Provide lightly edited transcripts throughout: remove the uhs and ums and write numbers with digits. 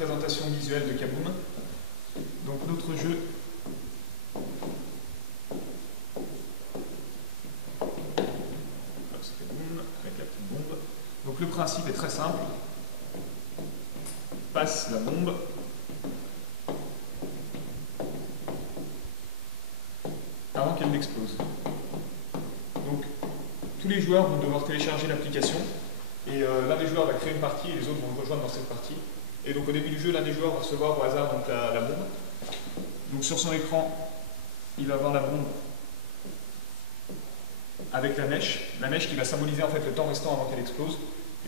présentation visuelle de Kaboom. Donc notre jeu c'est Kaboom avec la petite bombe. Donc le principe est très simple. Passe la bombe. Avant qu'elle n'explose. Donc tous les joueurs vont devoir télécharger l'application et l'un des joueurs va créer une partie et les autres vont le rejoindre dans cette partie. Et donc au début du jeu, l'un des joueurs va recevoir au hasard donc, la bombe. Donc sur son écran, il va avoir la bombe avec la mèche qui va symboliser en fait le temps restant avant qu'elle explose.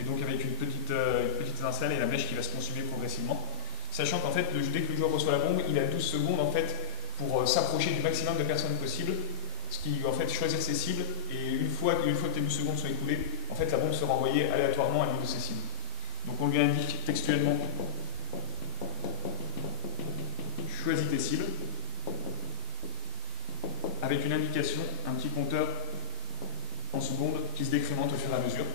Et donc avec une petite étincelle et la mèche qui va se consumer progressivement. Sachant qu'en fait, dès que le joueur reçoit la bombe, il a 12 secondes en fait pour s'approcher du maximum de personnes possible. Ce qui en fait choisir ses cibles, et une fois que les 12 secondes sont écoulées, en fait la bombe sera envoyée aléatoirement à l'une de ses cibles. Donc on lui indique textuellement choisis tes cibles, avec une indication, un petit compteur en secondes qui se décrémente au fur et à mesure.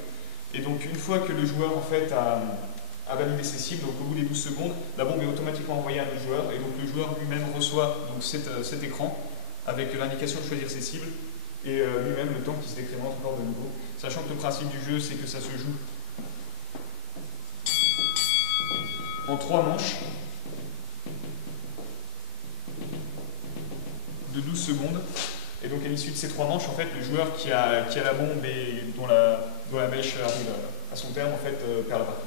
Et donc une fois que le joueur en fait a validé ses cibles, donc au bout des 12 secondes, la bombe est automatiquement envoyée à un autre joueur, et donc le joueur lui-même reçoit donc, cet écran avec l'indication de choisir ses cibles, et lui-même le temps qui se décrémente encore de nouveau. Sachant que le principe du jeu, c'est que ça se joue en 3 manches de 12 secondes. Et donc à l'issue de ces 3 manches, en fait, le joueur qui a la bombe et dont la mèche arrive à son terme, en fait, perd la partie.